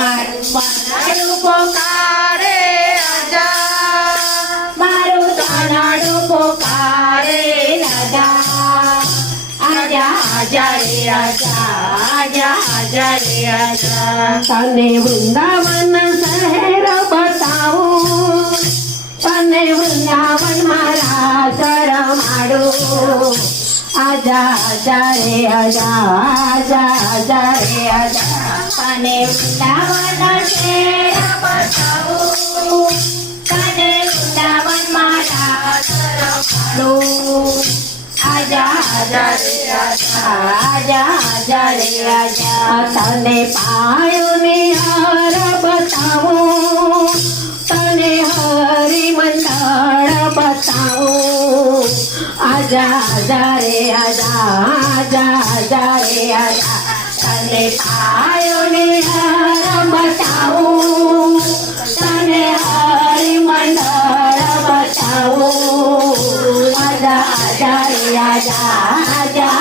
મારું તનાડું પોકારે આજા, મારું તનાડું પોકારે રાજા, આજા આજા રે આજા, આજા આજા રે આજા. તને વૃંદાવન શહેર બતાવું, તને વૃંદાવન મારા શરમાડું, આજા આજા રે આજા, આજા આજા રે આજા. તને વૃંદાવન શહેર બતાવું, તને વૃંદાવન મારા શરમાડું, આજા આજા રે આજા, આજા આજા રે આજા. તને પાયોની હાર બતાવું, તને હરી મંડળ બતાવું, આજા આજા રે આજા, આજા આજા રે આજા. તને પાયોની હાર બતાવું, તને હરી મંડળ બતાવું, આજા આજા રે આજા, આજા